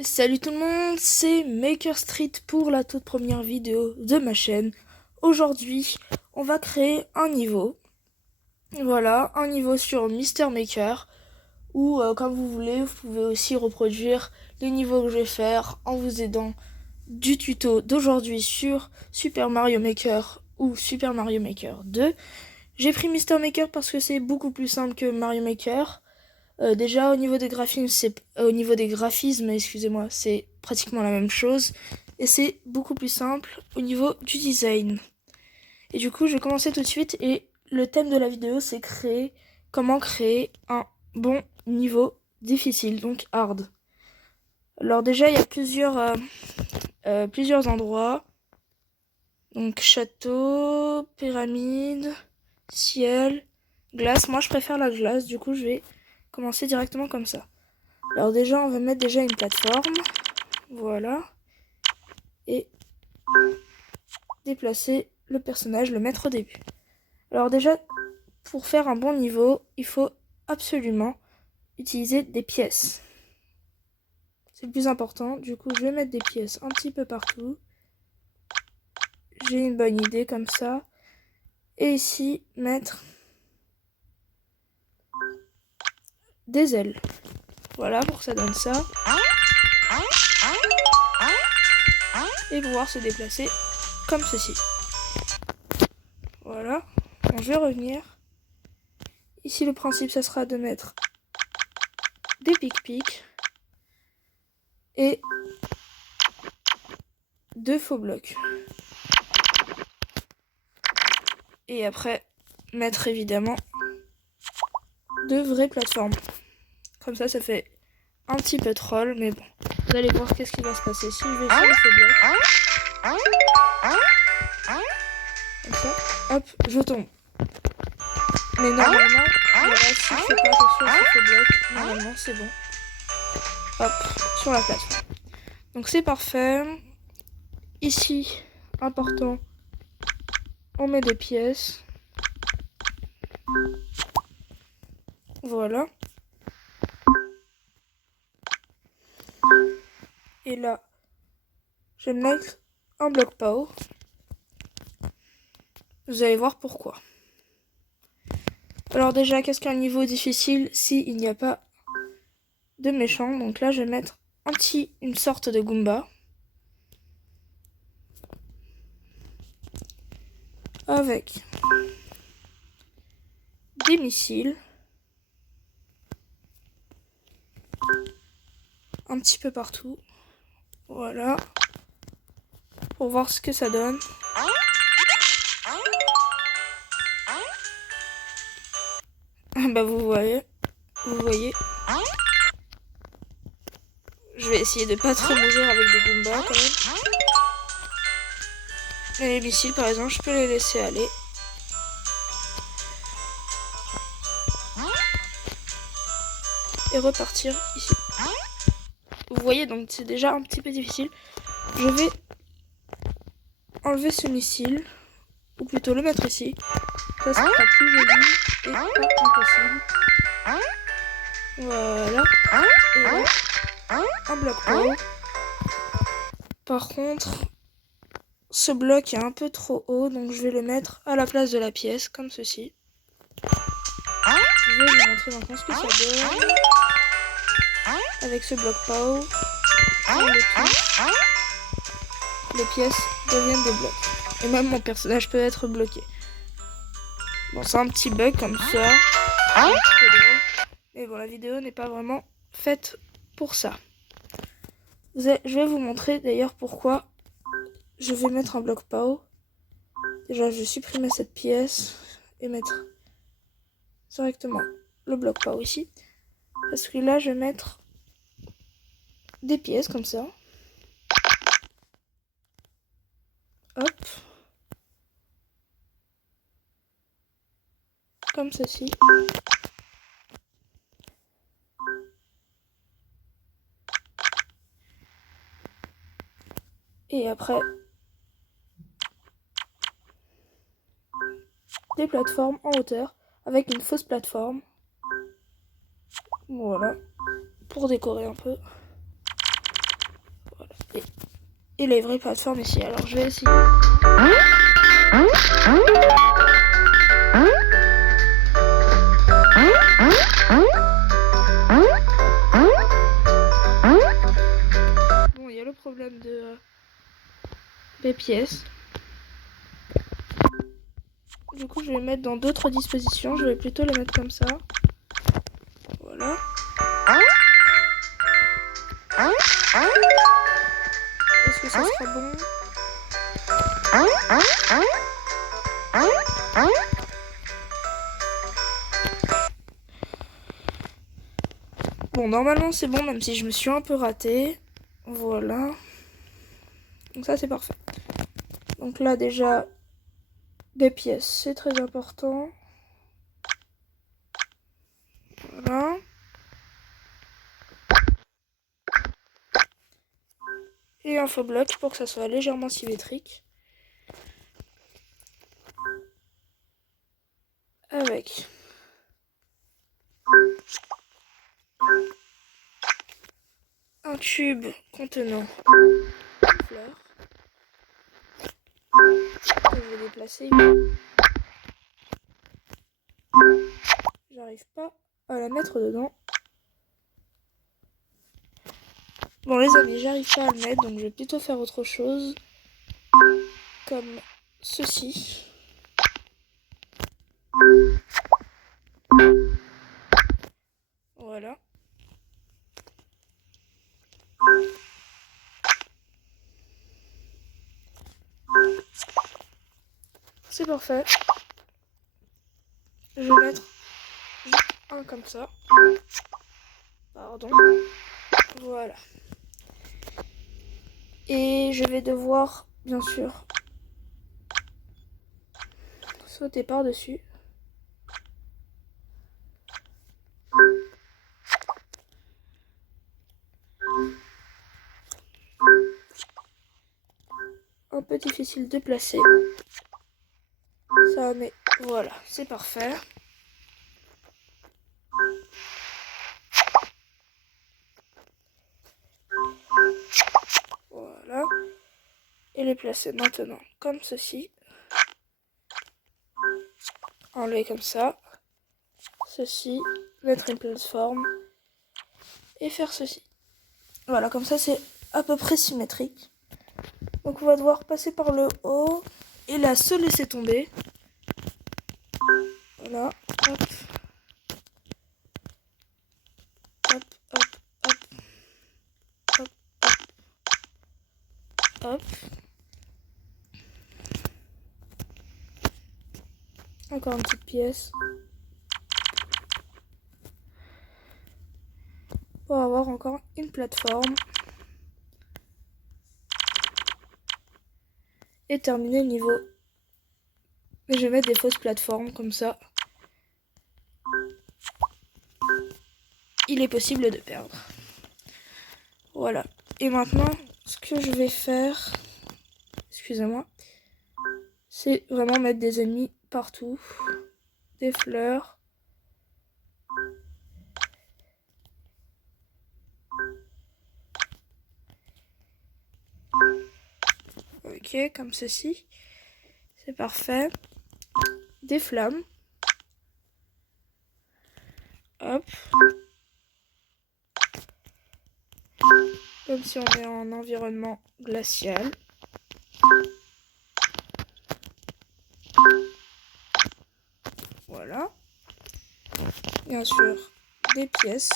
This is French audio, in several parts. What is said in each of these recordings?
Salut tout le monde, c'est Maker Street pour la toute première vidéo de ma chaîne. Aujourd'hui, on va créer un niveau. Voilà, un niveau sur Mister Maker. Ou comme vous voulez, vous pouvez aussi reproduire les niveaux que je vais faire en vous aidant du tuto d'aujourd'hui sur Super Mario Maker ou Super Mario Maker 2. J'ai pris Mister Maker parce que c'est beaucoup plus simple que Mario Maker. Déjà au niveau des graphismes, excusez-moi, c'est pratiquement la même chose et c'est beaucoup plus simple au niveau du design. Et du coup, je vais commencer tout de suite et le thème de la vidéo c'est comment créer un bon niveau difficile, donc hard. Alors déjà, il y a plusieurs endroits. Donc château, pyramide, ciel, glace. Moi, je préfère la glace, du coup, je vais commencer directement comme ça. Alors déjà, on va mettre déjà une plateforme. Voilà. Et déplacer le personnage, le mettre au début. Alors déjà, pour faire un bon niveau, il faut absolument utiliser des pièces. C'est le plus important. Du coup, je vais mettre des pièces un petit peu partout. J'ai une bonne idée comme ça. Et ici, mettre des ailes. Voilà, pour que ça donne ça. Et pouvoir se déplacer comme ceci. Voilà. Bon, je vais revenir. Ici, le principe, ça sera de mettre des pics-pics et 2 faux blocs. Et après, mettre évidemment 2 vraies plateformes. Comme ça fait un petit peu troll, mais bon. Vous allez voir qu'est-ce qui va se passer si je vais sur le faux bloc. Comme ça, hop, je tombe. Mais normalement, voilà, si je fais pas attention à ce faux bloc, normalement c'est bon. Hop, sur la plateforme. Donc c'est parfait. Ici, important, on met des pièces. Voilà. Et là, je vais mettre un bloc power. Vous allez voir pourquoi. Alors déjà, qu'est-ce qu'un niveau difficile s'il n'y a pas de méchant? Donc là, je vais mettre une sorte de Goomba. Avec des missiles. Un petit peu partout. Voilà. Pour voir ce que ça donne. Bah vous voyez. Je vais essayer de pas trop mourir avec des Goombas quand même. Et les missiles par exemple, je peux les laisser aller. Et repartir ici. Vous voyez, donc c'est déjà un petit peu difficile. Je vais enlever ce missile. Ou plutôt le mettre ici. Ça sera plus joli et pas impossible. Voilà. Et là, un bloc haut. Par contre, ce bloc est un peu trop haut, donc je vais le mettre à la place de la pièce, comme ceci. Je vais vous montrer maintenant ce que ça donne. Avec ce bloc POW, on le touche, les pièces deviennent des blocs. Et même mon personnage peut être bloqué. Bon, c'est un petit bug comme ça. Un petit peu drôle. Mais bon, la vidéo n'est pas vraiment faite pour ça. Je vais vous montrer d'ailleurs pourquoi je vais mettre un bloc POW. Déjà, je vais supprimer cette pièce et mettre directement le bloc POW ici. Parce que là, je vais mettre des pièces comme ça. Hop. Comme ceci. Et après, des plateformes en hauteur avec une fausse plateforme. Voilà. Pour décorer un peu. et les vraies plateformes ici. Alors je vais essayer. Bon, il y a le problème des pièces. Du coup, je vais mettre dans d'autres dispositions. Je vais plutôt les mettre comme ça. Voilà. Est-ce que ça sera bon? Bon, normalement c'est bon, même si je me suis un peu ratée. Voilà. Donc ça c'est parfait. Donc là déjà, des pièces, c'est très important. Voilà. Et un faux bloc pour que ça soit légèrement symétrique. Avec un tube contenant une fleur que je vais déplacer. J'arrive pas à la mettre dedans. Bon les amis, j'arrive pas à le mettre, donc je vais plutôt faire autre chose. Comme ceci. Voilà. C'est parfait. Je vais mettre juste un comme ça. Pardon. Voilà. Et je vais devoir, bien sûr, sauter par-dessus. Un peu difficile de placer. Ça, mais voilà, c'est parfait. Voilà. Et les placer maintenant comme ceci. Enlever comme ça. Ceci. Mettre une plateforme. Et faire ceci. Voilà, comme ça c'est à peu près symétrique. Donc on va devoir passer par le haut. Et là, se laisser tomber. Voilà. Hop. Hop, hop, hop. Hop, hop. Hop. Encore une petite pièce. Pour avoir encore une plateforme. Et terminer le niveau. Et je vais mettre des fausses plateformes comme ça. Il est possible de perdre. Voilà. Et maintenant, ce que je vais faire, excusez-moi, c'est vraiment mettre des ennemis partout. Des fleurs. Ok, comme ceci. C'est parfait. Des flammes. Hop. Comme si on est en environnement glacial. Voilà. Bien sûr, des pièces.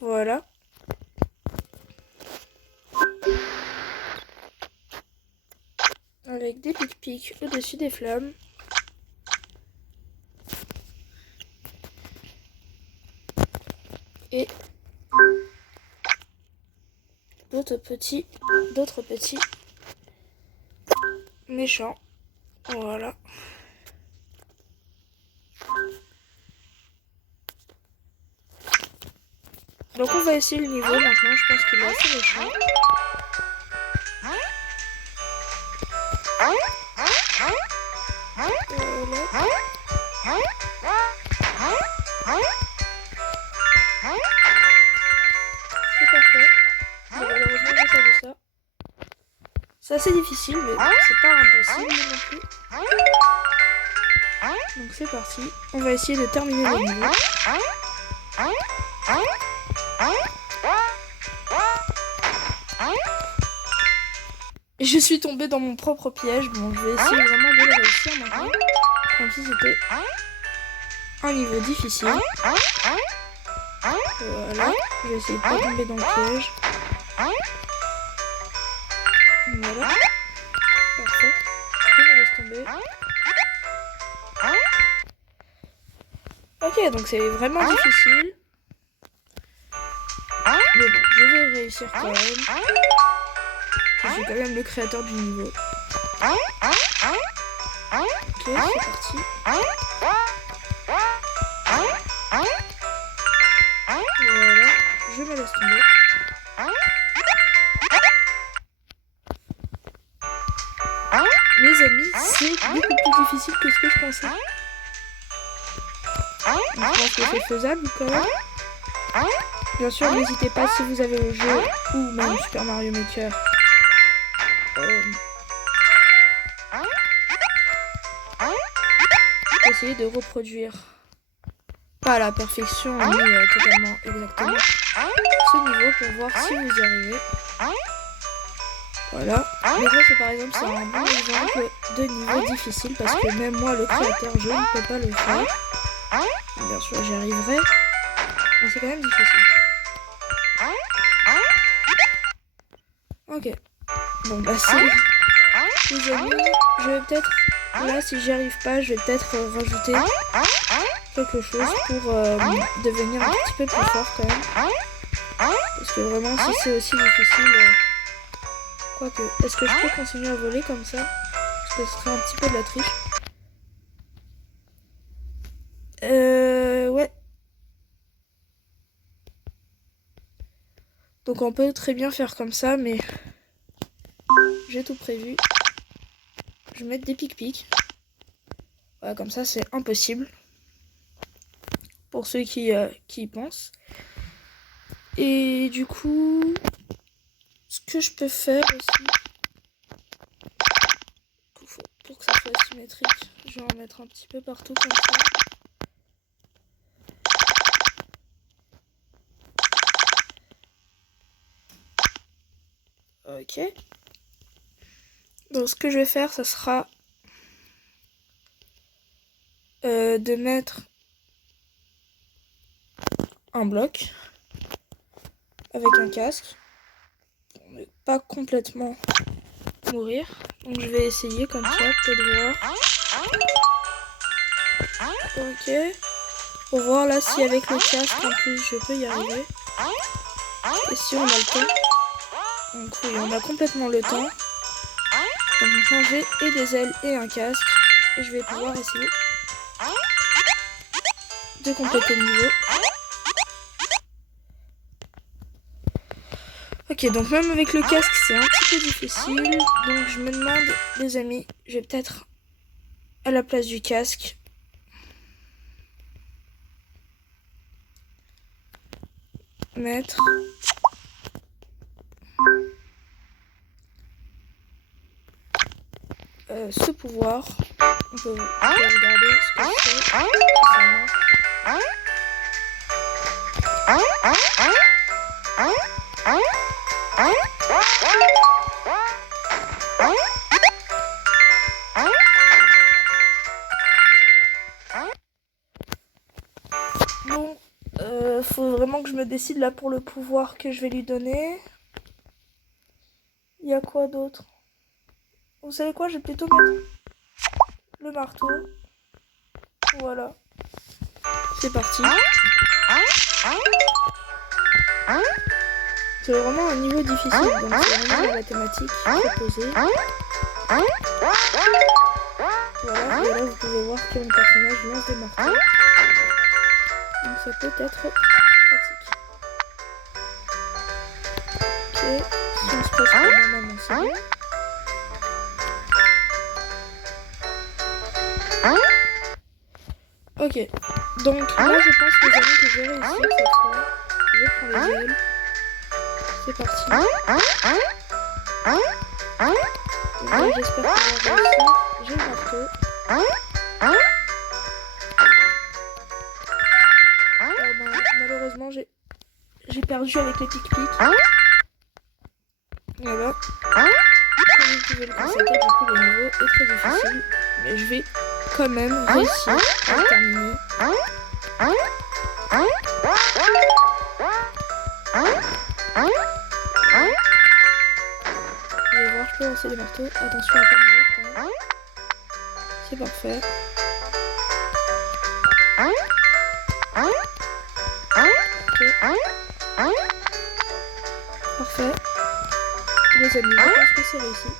Voilà. Avec des pics-pics au-dessus des flammes. Et d'autres petits méchants. Voilà. Donc on va essayer le niveau maintenant, je pense qu'il est assez méchant. Voilà. assez difficile, mais c'est pas impossible non plus. Donc c'est parti, on va essayer de terminer le niveau. Et je suis tombée dans mon propre piège. Bon, je vais essayer vraiment de le réussir maintenant. Comme si c'était un niveau difficile. Voilà, je vais essayer de pas tomber dans le piège. Voilà. Parfait. Je me laisse tomber. Ok, donc c'est vraiment difficile. Mais bon, je vais réussir quand même. Je suis quand même le créateur du niveau. Ok, c'est parti. Voilà, je me laisse tomber. Les amis, c'est beaucoup plus difficile que ce que je pensais. Je pense que c'est faisable quand même. Bien sûr, n'hésitez pas si vous avez le jeu ou même Super Mario Maker. Essayez de reproduire, pas à la perfection, ni totalement exactement, ce niveau pour voir si vous y arrivez. Voilà. Mais ça, c'est par exemple, c'est un bon exemple de niveau difficile parce que même moi, le créateur, je ne peux pas le faire. Bien sûr, j'y arriverai, mais c'est quand même difficile. Ok. Bon, bah c'est... Les amis, je vais peut-être... Là, si j'y arrive pas, je vais peut-être rajouter quelque chose pour devenir un petit peu plus fort quand même. Parce que vraiment, si c'est aussi difficile... Quoique, est-ce que je peux continuer à voler comme ça? Parce que ce serait un petit peu de la triche. Ouais. Donc on peut très bien faire comme ça, mais j'ai tout prévu. Je vais mettre des pic-pic. Voilà, comme ça c'est impossible. Pour ceux qui y pensent. Et du coup, ce que je peux faire aussi, pour que ça soit symétrique, je vais en mettre un petit peu partout comme ça. Ok. Donc ce que je vais faire, ça sera de mettre un bloc avec un casque pour ne pas complètement mourir. Donc je vais essayer comme ça, peut-être voir. Ok. Pour voir là si avec le casque en plus je peux y arriver. Et si on a le temps. Donc oui, on a complètement le temps. Donc on va changer et des ailes et un casque. Et je vais pouvoir essayer de compléter le niveau. Ok, donc même avec le casque c'est un petit peu difficile. Donc je me demande, les amis, je vais peut-être à la place du casque mettre ce pouvoir. On peut regarder ce que c'est, si ça marche. Bon, faut vraiment que je me décide là pour le pouvoir que je vais lui donner. Il y a quoi d'autre? Vous savez quoi, je vais plutôt mettre le marteau. Voilà. C'est parti. C'est vraiment un niveau difficile, donc c'est vraiment la mathématique proposée. Voilà, et là vous pouvez voir que mon personnage lance des marteaux. Donc ça peut être pratique. Ok, si on se passe pas normalement, c'est bon. Ok, donc là je pense que les amis que je vais réussir cette fois. Je prends les ailes. C'est parti. Donc là, j'espère qu'on va réussir. J'ai le marteau. Malheureusement, j'ai perdu avec les tic-pics. Voilà. Comme vous pouvez le constater, du coup, le niveau est très difficile. Mais je vais quand même réussir à le terminer. Vous allez voir, je peux lancer les marteaux. Attention à pas mourir quand même. C'est parfait. Ok. Parfait. Les amis, je pense que c'est réussi.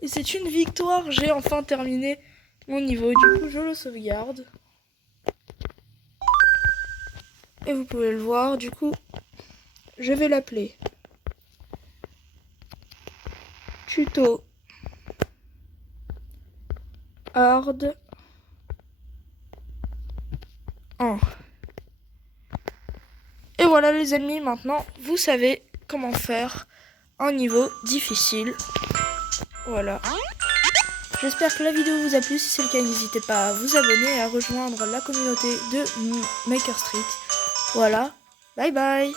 Et c'est une victoire, j'ai enfin terminé mon niveau. Du coup, je le sauvegarde. Et vous pouvez le voir, du coup, je vais l'appeler tuto hard 1. Et voilà les amis, maintenant vous savez comment faire un niveau difficile. Voilà. J'espère que la vidéo vous a plu. Si c'est le cas, n'hésitez pas à vous abonner et à rejoindre la communauté de Maker Street. Voilà. Bye bye.